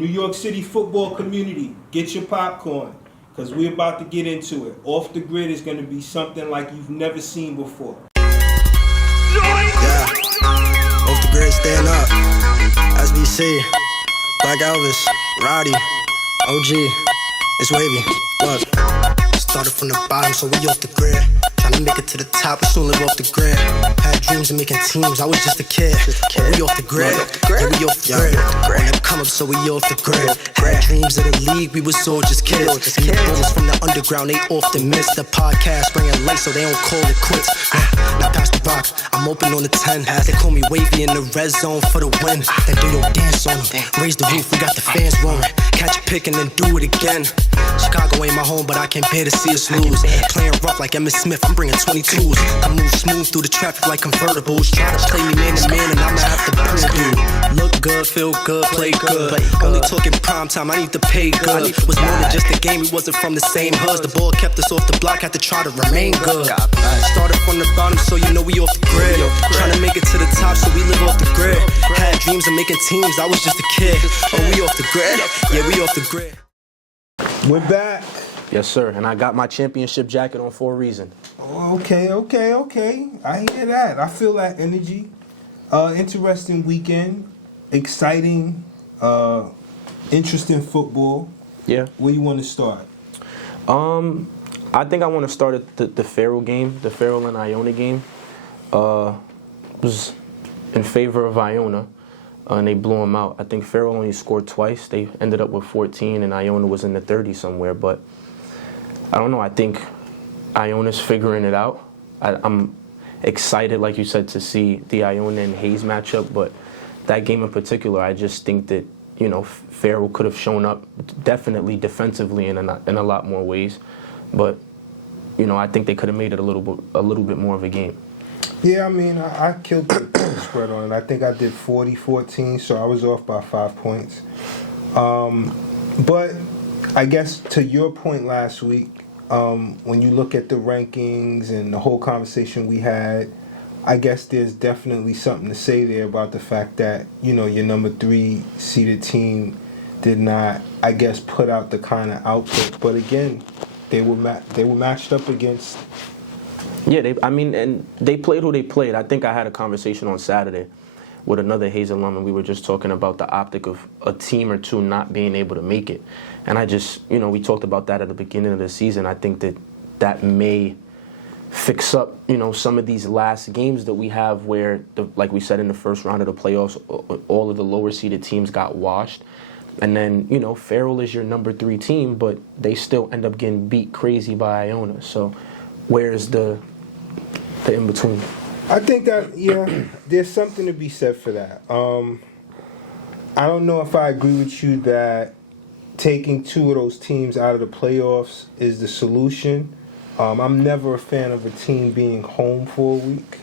New York City football community, get your popcorn, because we're about to get into it. Off the Grid is going to be something like you've never seen before. Yeah, Off the Grid, stand up. SBC, Black Elvis, Roddy, OG, it's wavy. Look, started from the bottom, so we off the grid. Tryna make it to the top, we soon live off the grid. Had dreams of making teams, I was just a kid. We off the grid, yeah, we off the grid. On the come up, so we off the grid. Had dreams of the league, we was all just kids. And the bulls from the underground, they often miss the podcast, bringing light so they don't call it quits. Now pass the box, I'm open on the 10. They call me wavy in the red zone for the win. Then do your dance on them, raise the roof, we got the fans roaring. Catch a pick and then do it again. Chicago ain't my home, but I can't pay to see us lose. Playing rough like Emmitt Smith, I'm bringing 22s. I move smooth through the traffic like convertibles. Try to play me man to man, and I'ma have to prove you. Look good, feel good, play good. Only talking prime time, I need to pay good. Was more than just a game, we wasn't from the same hoods. The ball kept us off the block, had to try to remain good. Started from the bottom, so you know we off the grid. Trying to make it to the top, so we live off the grid. Had dreams of making teams, I was just a kid. Oh, we off the grid? Yeah, we off the grid. We're back. Yes, sir. And I got my championship jacket on for a reason. Oh, okay. I hear that. I feel that energy. Interesting weekend. Exciting. Interesting football. Yeah. Where you want to start? I think I want to start at the Farrell game, the Farrell and Iona game. Was in favor of Iona. And they blew them out. I think Farrell only scored twice. They ended up with 14, and Iona was in the 30 somewhere. But I don't know. I think Iona's figuring it out. I'm excited, like you said, to see the Iona and Hayes matchup. But that game in particular, I just think that, you know, Farrell could have shown up definitely defensively in a lot more ways. But, you know, I think they could have made it a little bit more of a game. Yeah, I mean, I killed the spread on it. I think I did 40-14, so I was off by 5 points. But I guess to your point last week, when you look at the rankings and the whole conversation we had, I guess there's definitely something to say there about the fact that, you know, your number 3 seeded team did not, I guess, put out the kind of output. But again, they were matched up against. Yeah, and they played who they played. I think I had a conversation on Saturday with another Hayes alum, and we were just talking about the optic of a team or two not being able to make it. And I just, you know, we talked about that at the beginning of the season. I think that may fix up, you know, some of these last games that we have where, like we said in the first round of the playoffs, all of the lower seeded teams got washed. And then, you know, Farrell is your number 3 team, but they still end up getting beat crazy by Iona. So where's the in-between? I think that, yeah, there's something to be said for that. I don't know if I agree with you that taking 2 of those teams out of the playoffs is the solution. I'm never a fan of a team being home for a week.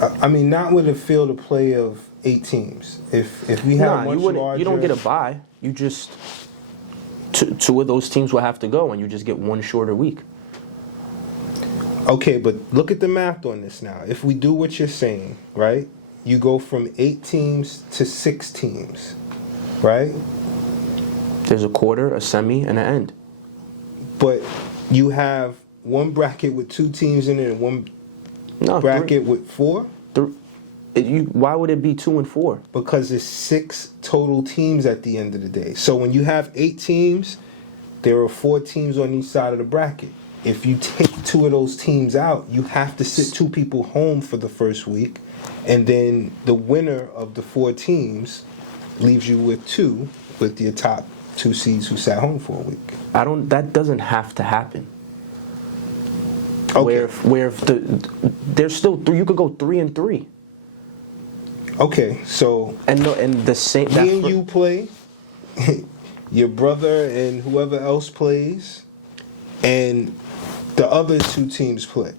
I mean, not with a field of play of 8 teams. If we have much larger... You don't get a bye. You just... 2 of those teams will have to go, and you just get 1 shorter week. Okay, but look at the math on this now. If we do what you're saying, right, you go from 8 teams to 6 teams, right? There's a quarter, a semi, and an end. But you have one bracket with 2 teams in it and one bracket with 4? Why would it be 2 and 4? Because there's 6 total teams at the end of the day. So when you have 8 teams, there are 4 teams on each side of the bracket. If you take 2 of those teams out, you have to sit 2 people home for the first week, and then the winner of the 4 teams leaves you with 2, with your top 2 seeds who sat home for a week. That doesn't have to happen. Okay. Where there's still 3, you could go 3 and 3. Okay, so and the same. Me and you play, your brother and whoever else plays, and the other 2 teams play.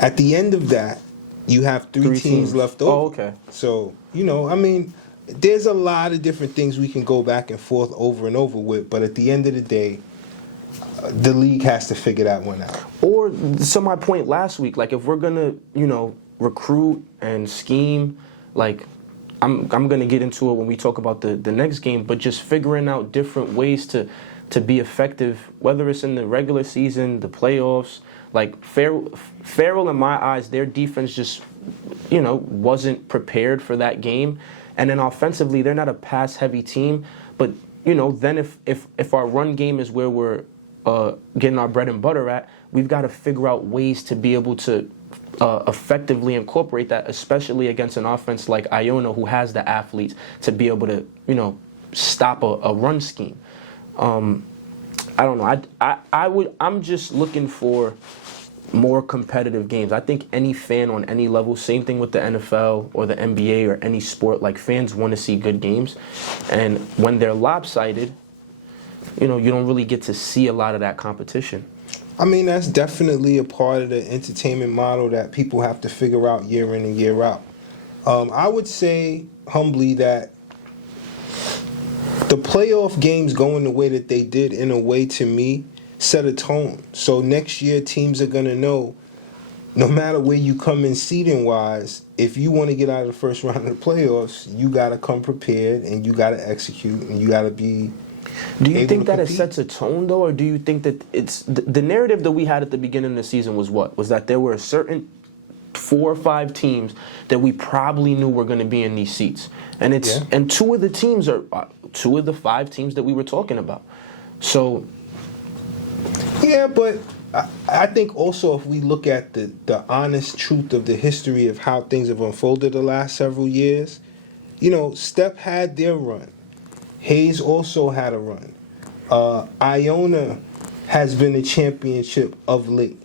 At the end of that, you have 3 teams left over. Oh, okay. So, you know, I mean, there's a lot of different things we can go back and forth over and over with, but at the end of the day, the league has to figure that one out. Or, so my point last week, like if we're going to, you know, recruit and scheme, like I'm going to get into it when we talk about the next game, but just figuring out different ways to be effective, whether it's in the regular season, the playoffs. Like Farrell, in my eyes, their defense just, wasn't prepared for that game. And then offensively, they're not a pass-heavy team. But, then if our run game is where we're getting our bread and butter at, we've got to figure out ways to be able to effectively incorporate that, especially against an offense like Iona, who has the athletes to be able to, stop a run scheme. I don't know. I'm just looking for more competitive games. I think any fan on any level, same thing with the NFL or the NBA or any sport, like fans want to see good games. And when they're lopsided, you don't really get to see a lot of that competition. I mean, that's definitely a part of the entertainment model that people have to figure out year in and year out. I would say humbly that the playoff games going the way that they did, in a way, to me, set a tone. So next year, teams are going to know, no matter where you come in seeding-wise, if you want to get out of the first round of the playoffs, you got to come prepared, and you got to execute, and you got to be Do you think that compete. it sets a tone, though, or do you think that it's the narrative that we had at the beginning of the season was what? Was that there were a certain 4 or 5 teams that we probably knew were going to be in these seats, and and 2 of the teams are 2 of the 5 teams that we were talking about. So yeah, but I think also if we look at the honest truth of the history of how things have unfolded the last several years, Steph had their run. Hayes also had a run. Iona has been a championship of late.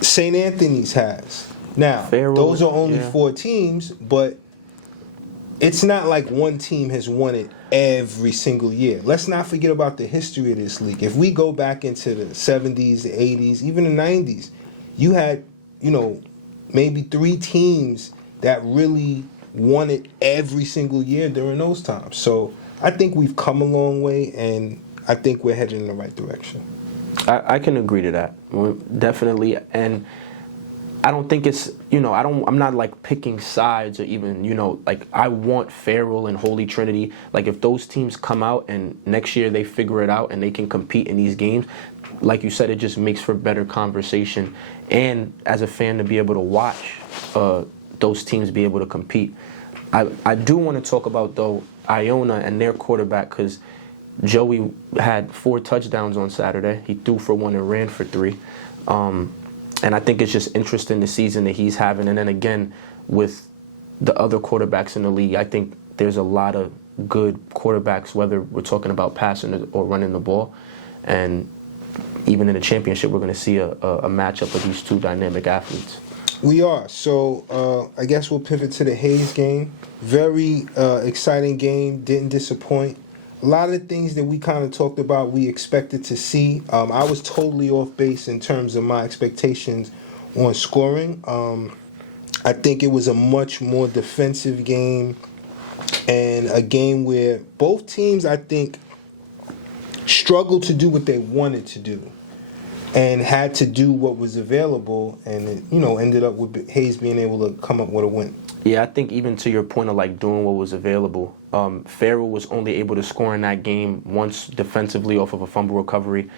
St. Anthony's has. Now, those are only 4 teams, but it's not like one team has won it every single year. Let's not forget about the history of this league. If we go back into the 70s, the 80s, even the 90s, you had, maybe 3 teams that really won it every single year during those times. So I think we've come a long way, and I think we're headed in the right direction. I can agree to that, definitely. And I don't think it's, I'm not like picking sides or even, like I want Farrell and Holy Trinity. Like if those teams come out and next year they figure it out and they can compete in these games, like you said, it just makes for better conversation. And as a fan, to be able to watch those teams be able to compete. I do want to talk about, though, Iona and their quarterback, because Joey had 4 touchdowns on Saturday. He threw for 1 and ran for 3. And I think it's just interesting the season that he's having. And then again, with the other quarterbacks in the league, I think there's a lot of good quarterbacks, whether we're talking about passing or running the ball. And even in the championship, we're going to see a matchup of these 2 dynamic athletes. We are. So I guess we'll pivot to the Hayes game. Very exciting game. Didn't disappoint. A lot of the things that we kind of talked about, we expected to see. I was totally off base in terms of my expectations on scoring. I think it was a much more defensive game, and a game where both teams, I think, struggled to do what they wanted to do and had to do what was available, and it, ended up with Hayes being able to come up with a win. Yeah, I think even to your point of like doing what was available, Farrell was only able to score in that game once defensively off of a fumble recovery,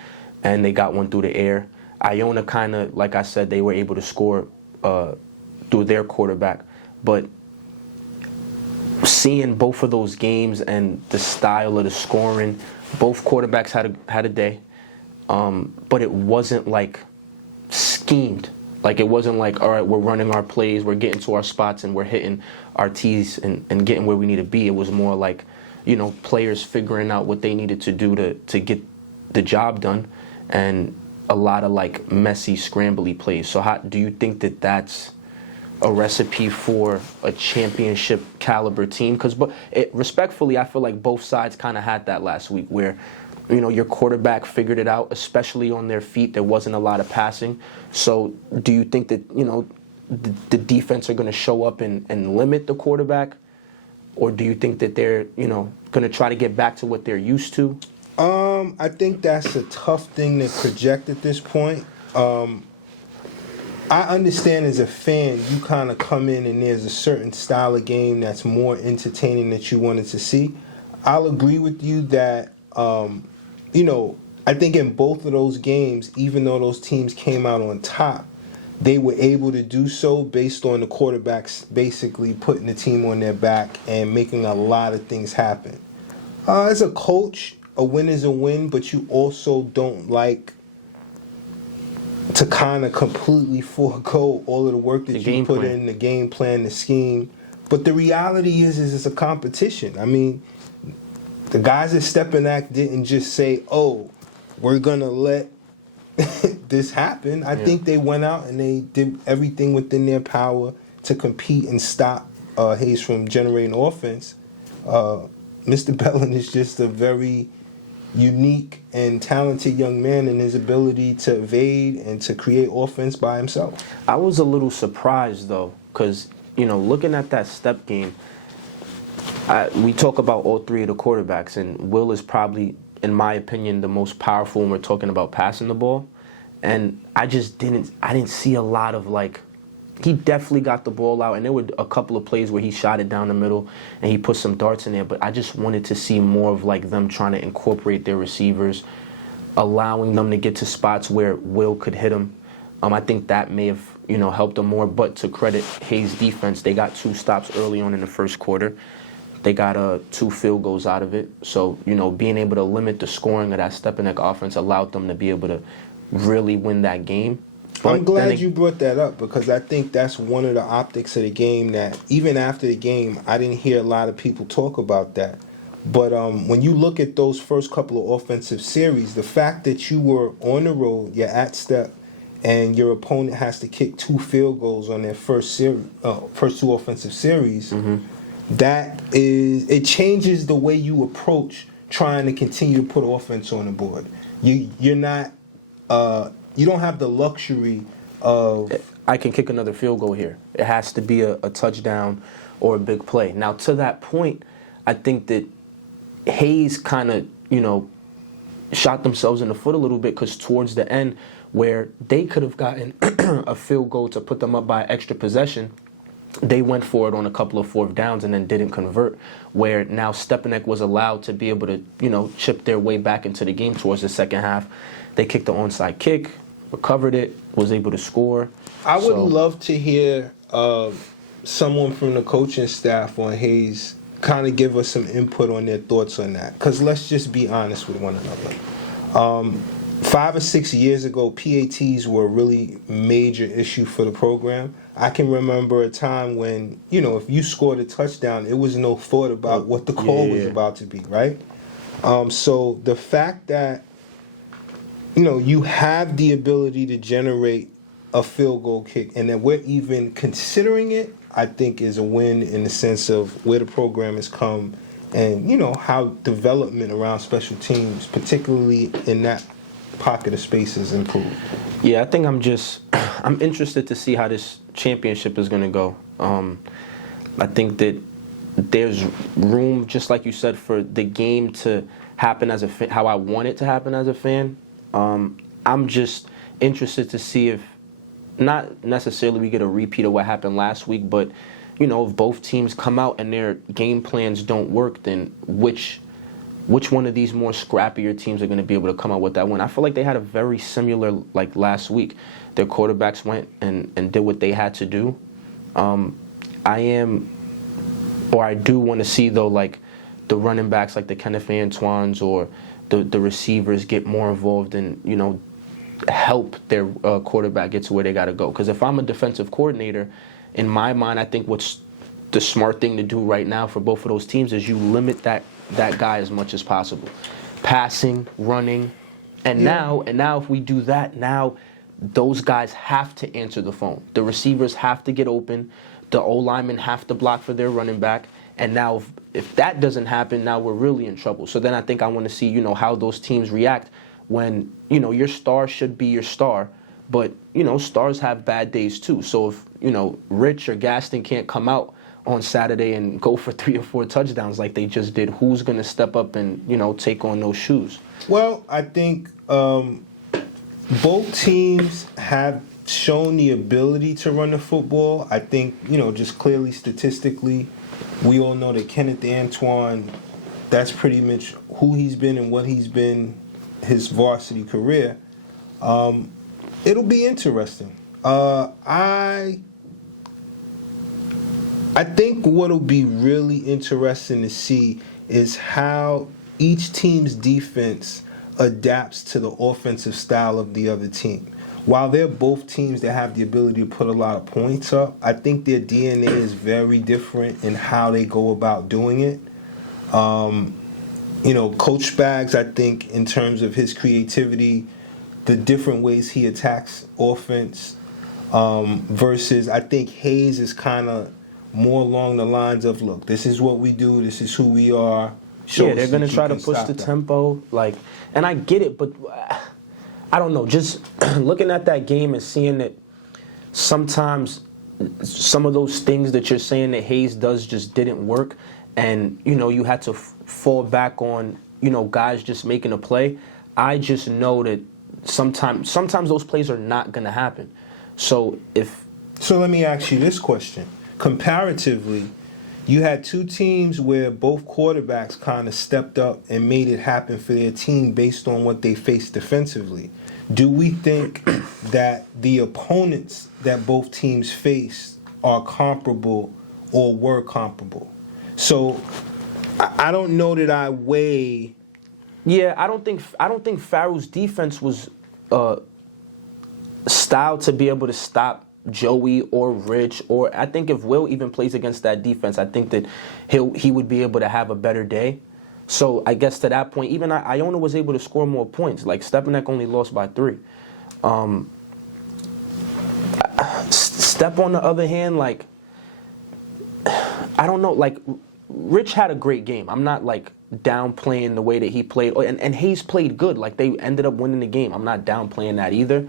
and they got one through the air. Iona kind of, like I said, they were able to score through their quarterback. But seeing both of those games and the style of the scoring, both quarterbacks had a day, but it wasn't like schemed. Like, it wasn't like, all right, we're running our plays, we're getting to our spots, and we're hitting our T's and getting where we need to be. It was more like, players figuring out what they needed to do to get the job done, and a lot of, like, messy, scrambly plays. So how do you think that that's a recipe for a championship caliber team? Because respectfully, I feel like both sides kind of had that last week where, your quarterback figured it out, especially on their feet. There wasn't a lot of passing. So do you think that, the defense are going to show up and limit the quarterback? Or do you think that they're, going to try to get back to what they're used to? I think that's a tough thing to project at this point. I understand as a fan, you kind of come in and there's a certain style of game that's more entertaining that you wanted to see. I'll agree with you that, I think in both of those games, even though those teams came out on top, they were able to do so based on the quarterbacks basically putting the team on their back and making a lot of things happen. As a coach, a win is a win, but you also don't like to kind of completely forego all of the work that you put in, the game plan, the scheme. But the reality is it's a competition. I mean, the guys at Stepanak didn't just say, oh, we're going to let this happen. I think they went out and they did everything within their power to compete and stop Hayes from generating offense. Mr. Bellin is just a very unique and talented young man in his ability to evade and to create offense by himself. I was a little surprised, though, because, looking at that step game, we talk about all three of the quarterbacks, and Will is probably, in my opinion, the most powerful when we're talking about passing the ball. And I didn't see a lot of, he definitely got the ball out, and there were a couple of plays where he shot it down the middle and he put some darts in there, but I just wanted to see more of them trying to incorporate their receivers, allowing them to get to spots where Will could hit them. I think that may have, helped them more, but to credit Hayes' defense, they got 2 stops early on in the first quarter. They got 2 field goals out of it. So, being able to limit the scoring of that Stepanek offense allowed them to be able to really win that game. But I'm glad you brought that up because I think that's one of the optics of the game that even after the game, I didn't hear a lot of people talk about that. But when you look at those first couple of offensive series, the fact that you were on the road, you're at Step, and your opponent has to kick 2 field goals on their first 2 offensive series, it changes the way you approach trying to continue to put offense on the board. You're not. You don't have the luxury of... I can kick another field goal here. It has to be a touchdown or a big play. Now, to that point, I think that Hayes kind of, shot themselves in the foot a little bit because towards the end, where they could have gotten a field goal to put them up by extra possession, they went for it on a couple of 4th downs and then didn't convert, where now Stepanek was allowed to be able to, chip their way back into the game towards the second half. They kicked the onside kick, recovered it, was able to score. I would love to hear someone from the coaching staff on Hayes kind of give us some input on their thoughts on that. Because let's just be honest with one another. 5 or 6 years ago, PATs were a really major issue for the program. I can remember a time when, if you scored a touchdown, it was no thought about what the call was about to be, right? So the fact that you have the ability to generate a field goal kick, and that we're even considering it, I think is a win in the sense of where the program has come and, how development around special teams, particularly in that pocket of space, has improved. Yeah, I think I'm interested to see how this championship is going to go. I think that there's room, just like you said, for the game to happen as a fan, how I want it to happen as a fan. I'm just interested to see if, not necessarily we get a repeat of what happened last week, but, if both teams come out and their game plans don't work, then which one of these more scrappier teams are going to be able to come out with that win? I feel like they had a very similar, last week. Their quarterbacks went and did what they had to do. I do want to see, though, the running backs like the Kenneth Antoines or the receivers get more involved and, help their quarterback get to where they got to go. Because if I'm a defensive coordinator, in my mind, I think what's the smart thing to do right now for both of those teams is you limit that guy as much as possible. Passing, running, and now if we do that, now those guys have to answer the phone. The receivers have to get open. The O-linemen have to block for their running back. And now if that doesn't happen, now we're really in trouble. So then I think I want to see, how those teams react when, your star should be your star. But, stars have bad days too. So if, Rich or Gaston can't come out on Saturday and go for 3 or 4 touchdowns like they just did, who's going to step up and, take on those shoes? Well, I think both teams have shown the ability to run the football. I think, just clearly statistically, we all know that Kenneth Antoine, that's pretty much who he's been and what he's been his varsity career. It'll be interesting. I think what'll be really interesting to see is how each team's defense adapts to the offensive style of the other team. While they're both teams that have the ability to put a lot of points up, I think their DNA is very different in how they go about doing it. Coach Spags, I think, in terms of his creativity, the different ways he attacks offense, versus I think Hayes is kind of more along the lines of, look, this is what we do, this is who we are. Yeah, they're going to try to push the tempo, and I get it, but I don't know, just looking at that game and seeing that sometimes some of those things that you're saying that Hayes does just didn't work, and, you had to fall back on, guys just making a play. I just know that sometimes those plays are not going to happen. So let me ask you this question. Comparatively, you had two teams where both quarterbacks kind of stepped up and made it happen for their team based on what they faced defensively. Do we think that the opponents that both teams faced are comparable or were comparable? So I don't know that I weigh. Yeah, I don't think Farrell's defense was styled to be able to stop Joey or Rich, or I think if Will even plays against that defense, I think that he would be able to have a better day. So I guess to that point, even Iona was able to score more points. Like Stepanek only lost by 3. Step on the other hand, I don't know, Rich had a great game. I'm not downplaying the way that he played, and Hayes played good. They ended up winning the game. I'm not downplaying that either.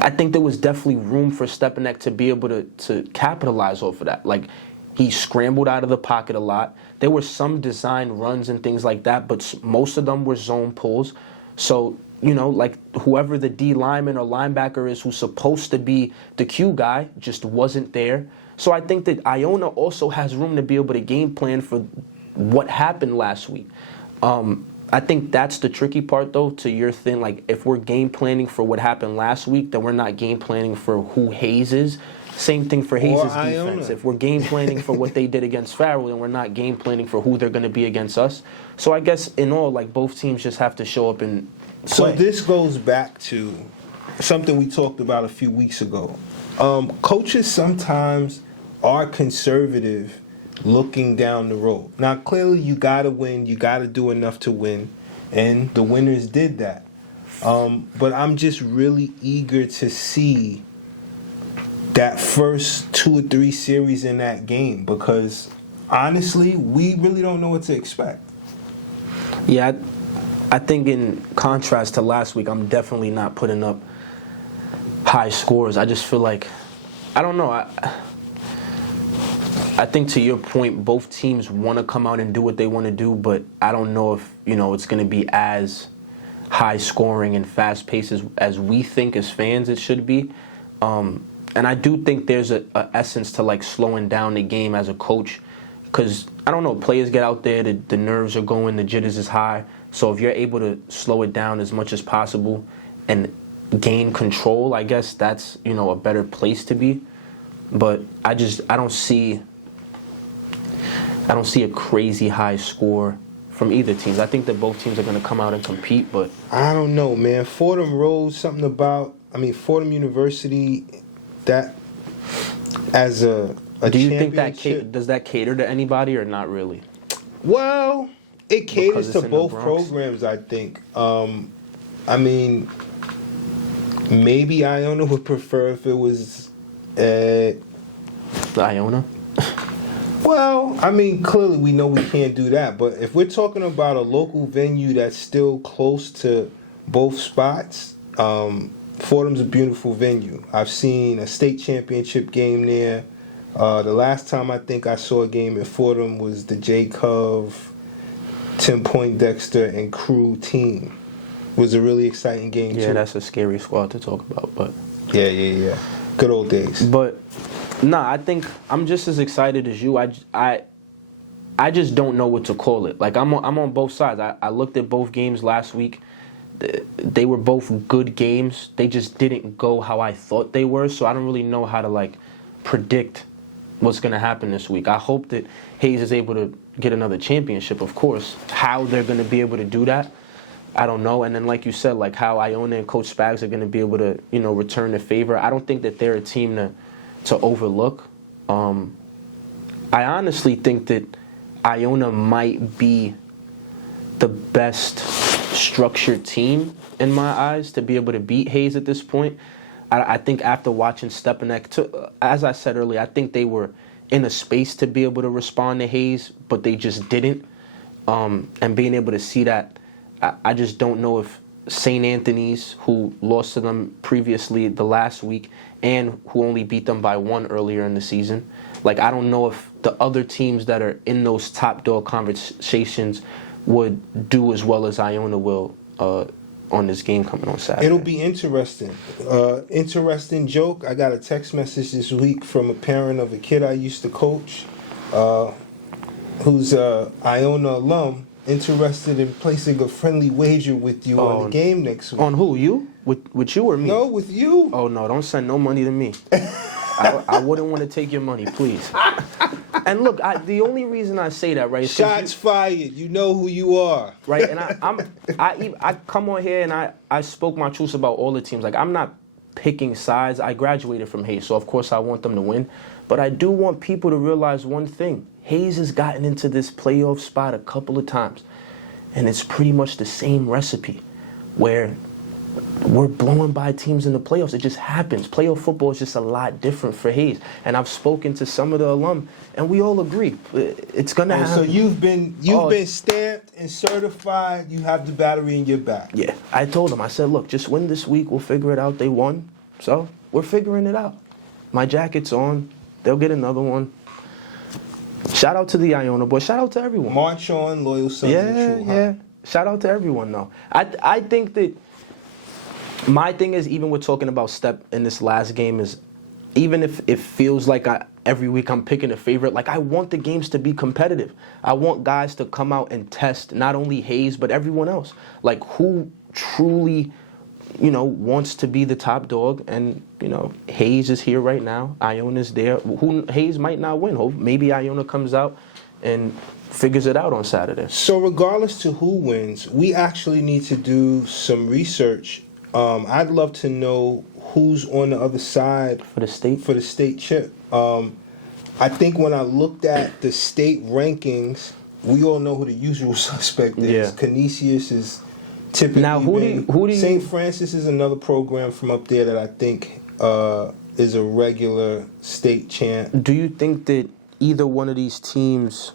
I think there was definitely room for Stepanek to be able to capitalize off of that. He scrambled out of the pocket a lot. There were some design runs and things like that, but most of them were zone pulls. So, whoever the D lineman or linebacker is who's supposed to be the Q guy just wasn't there. So I think that Iona also has room to be able to game plan for what happened last week. I think that's the tricky part, though, to your thing. If we're game planning for what happened last week, then we're not game planning for who Hayes is. Same thing for Hayes' defense. If we're game planning for what they did against Farrell, then we're not game planning for who they're going to be against us. So I guess, in all, both teams just have to show up and play. So this goes back to something we talked about a few weeks ago. Coaches sometimes are conservative looking down the road. Now, clearly, you got to win. You got to do enough to win. And the winners did that. But I'm just really eager to see that first 2 or 3 series in that game because, honestly, we really don't know what to expect. Yeah, I think in contrast to last week, I'm definitely not putting up high scores. I just feel I don't know. I think to your point, both teams want to come out and do what they want to do, but I don't know if, it's going to be as high scoring and fast paced as we think as fans it should be. And I do think there's a essence to slowing down the game as a coach because, I don't know, players get out there, the nerves are going, the jitters is high. So if you're able to slow it down as much as possible and gain control, I guess that's, a better place to be. But I don't see a crazy high score from either teams. I think that both teams are going to come out and compete, but I don't know, man. Fordham Rose, Fordham University, that as a do you think does that cater to anybody or not really? Well, it caters to both programs, I think. Maybe Iona would prefer if it was the Iona? Well, clearly we know we can't do that, but if we're talking about a local venue that's still close to both spots, Fordham's a beautiful venue. I've seen a state championship game there. The last time I think I saw a game at Fordham was the J. Cove, Tim Poindexter, and crew team. was a really exciting game, Yeah, too. that's a scary squad to talk about, but... Yeah. Good old days. But, nah, I think I'm just as excited as you. I just don't know what to call it. Like, I'm on both sides. I looked at both games last week. They were both good games. They just didn't go how I thought they were, so I don't really know how to, like, predict what's going to happen this week. I hope that Hayes is able to get another championship, of course. How they're going to be able to do that, I don't know. And then, like you said, like how Iona and Coach Spags are going to be able to, return the favor. I don't think that they're a team to overlook. I honestly think that Iona might be the best structured team in my eyes to be able to beat Hayes at this point. I think after watching Stepanek, as I said earlier, I think they were in a space to be able to respond to Hayes, but they just didn't. And being able to see that, I just don't know if St. Anthony's, who lost to them previously the last week, and who only beat them by 1 earlier in the season, like I don't know if the other teams that are in those top dog conversations would do as well as Iona will on this game coming on Saturday. It'll be interesting. Interesting joke. I got a text message this week from a parent of a kid I used to coach, who's a Iona alum, interested in placing a friendly wager with you on the game next week. On who? You? With you or me? No, with you. Oh no! Don't send no money to me. I wouldn't want to take your money, please. And look, the only reason I say that, right? Is Shots fired. You know who you are. Right, and I come on here and I spoke my truths about all the teams. Like, I'm not picking sides. I graduated from Hayes, so of course I want them to win. But I do want people to realize one thing. Hayes has gotten into this playoff spot a couple of times, and it's pretty much the same recipe where we're blowing by teams in the playoffs. It just happens. Playoff football is just a lot different for Hayes. And I've spoken to some of the alum, and we all agree. It's going to happen. So you've been stamped and certified. You have the battery in your back. Yeah. I told them, I said, look, just win this week. We'll figure it out. They won. So we're figuring it out. My jacket's on. They'll get another one. Shout out to the Iona boys. Shout out to everyone. March on, loyal sons and true heart. Yeah. Shout out to everyone, though. I think that my thing is, even we're talking about Step in this last game, is even if it feels like every week I'm picking a favorite, like I want the games to be competitive. I want guys to come out and test not only Hayes, but everyone else. Like who truly, wants to be the top dog. And, Hayes is here right now. Iona's there. Hayes might not win. Maybe Iona comes out and figures it out on Saturday. So regardless to who wins, we actually need to do some research. I'd love to know who's on the other side For the state chip. I think when I looked at the state rankings, we all know who the usual suspect is. Yeah. Canisius is typically Now, who do you St. Francis is another program from up there that I think is a regular state champ. Do you think that either one of these teams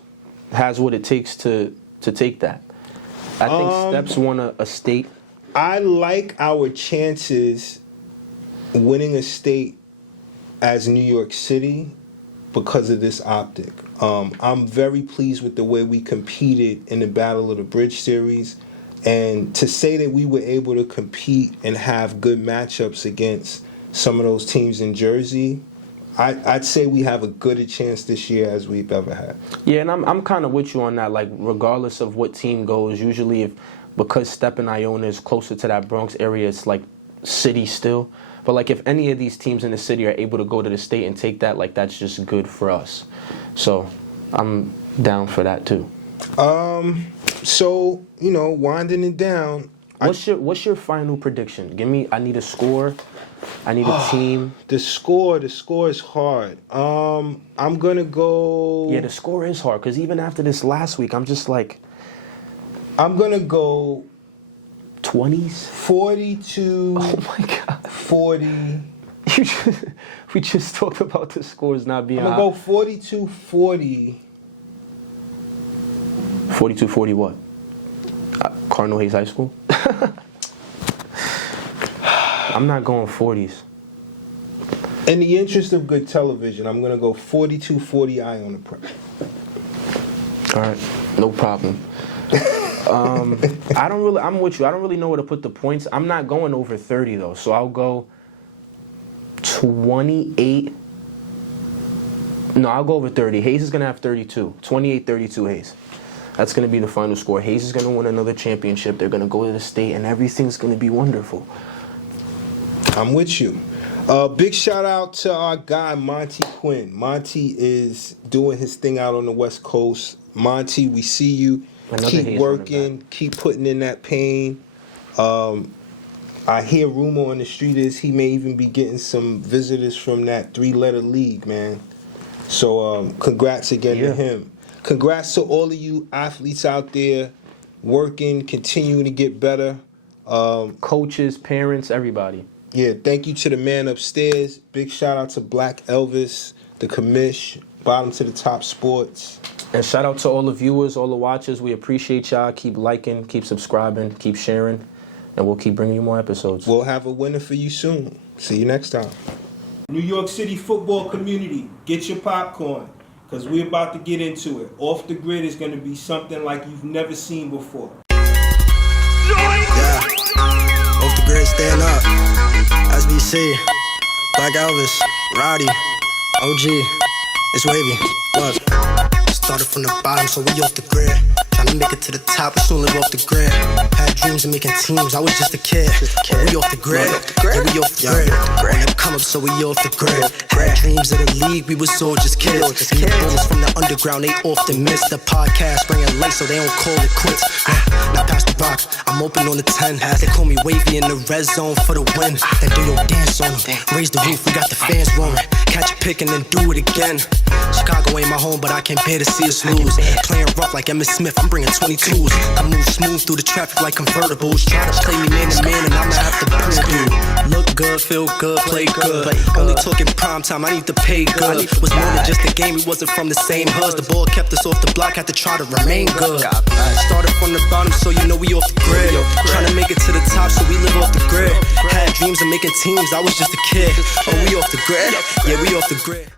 has what it takes to take that? I think Steps won a state. I like our chances winning a state as New York City because of this optic. I'm very pleased with the way we competed in the Battle of the Bridge series. And to say that we were able to compete and have good matchups against some of those teams in Jersey, I'd say we have a good chance this year as we've ever had. Yeah, and I'm kind of with you on that. Like, regardless of what team goes, usually because Step and Iona is closer to that Bronx area, it's like city still. But like if any of these teams in the city are able to go to the state and take that, like that's just good for us. So I'm down for that too. So, winding it down. What's your final prediction? I need a score. I need a team. The score is hard. I'm gonna go. Yeah, the score is hard because even after this last week, I'm just like. I'm gonna go 20s? 42. Oh my God. 40. We just talked about the scores not being. I'm gonna go 42-40. 42-40 what? Cardinal Hayes High School? I'm not going 40s. In the interest of good television, I'm gonna go 42-40 Iona Prep. All right, no problem. I'm with you. I don't really know where to put the points. I'm not going over 30 though, so I'll go 28. No, I'll go over 30. Hayes is gonna have 32. 28-32 Hayes. That's gonna be the final score. Hayes is gonna win another championship. They're gonna go to the state, and everything's gonna be wonderful. I'm with you. Big shout out to our guy Monty Quinn. Monty is doing his thing out on the West Coast. Monty, we see you. Another Keep Hayes working. Keep putting in that pain. I hear rumor on the street is he may even be getting some visitors from that 3-letter league, man. So congrats again to him. Congrats to all of you athletes out there working, continuing to get better. Coaches, parents, everybody. Yeah, thank you to the man upstairs. Big shout out to Black Elvis, the commish, bottom to the top sports. And shout out to all the viewers, all the watchers. We appreciate y'all. Keep liking, keep subscribing, keep sharing, and we'll keep bringing you more episodes. We'll have a winner for you soon. See you next time. New York City football community, get your popcorn, because we're about to get into it. Off the Grid is going to be something like you've never seen before. Yeah, off the grid, stand up. SBC, Black Elvis, Roddy, OG, it's wavy. Look, started from the bottom, so we off the grid. Tryna make it to the top, we soon live off the grid. Had dreams of making teams, I was just a kid. But we off the grid, yeah, we off the grid. On the come up, so we off the grid. Had dreams of the league, we was all just kids. And the boys from the underground, they often miss the podcast, bringing light so they don't call it quits. Now pass the rock, I'm open on the 10. They call me wavy in the red zone for the win. Then do your dance on them, raise the roof, we got the fans roaring. Catch a pick and then do it again. Chicago ain't my home, but I can't bear to see us lose. Playing rough like Emmitt Smith, I'm bringing 22s. I move smooth through the traffic like convertibles. Try to play me man to man and I'ma have to prove you. Look good, feel good, play good. Only talking prime time, I need to pay good. Was more than just a game, we wasn't from the same hoods. The ball kept us off the block, had to try to remain good. Started from the bottom, so you know we off the grid. Trying to make it to the top, so we live off the grid. Had dreams of making teams, I was just a kid. Oh, we off the grid? Yeah, we off the grid.